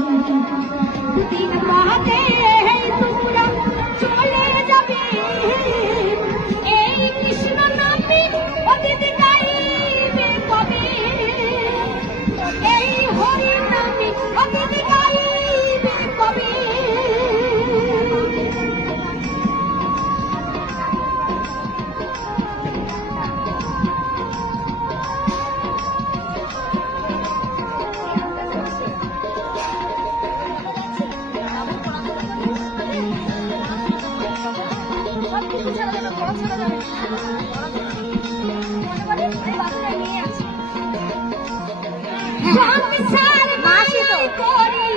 Thank you. মাসি তো।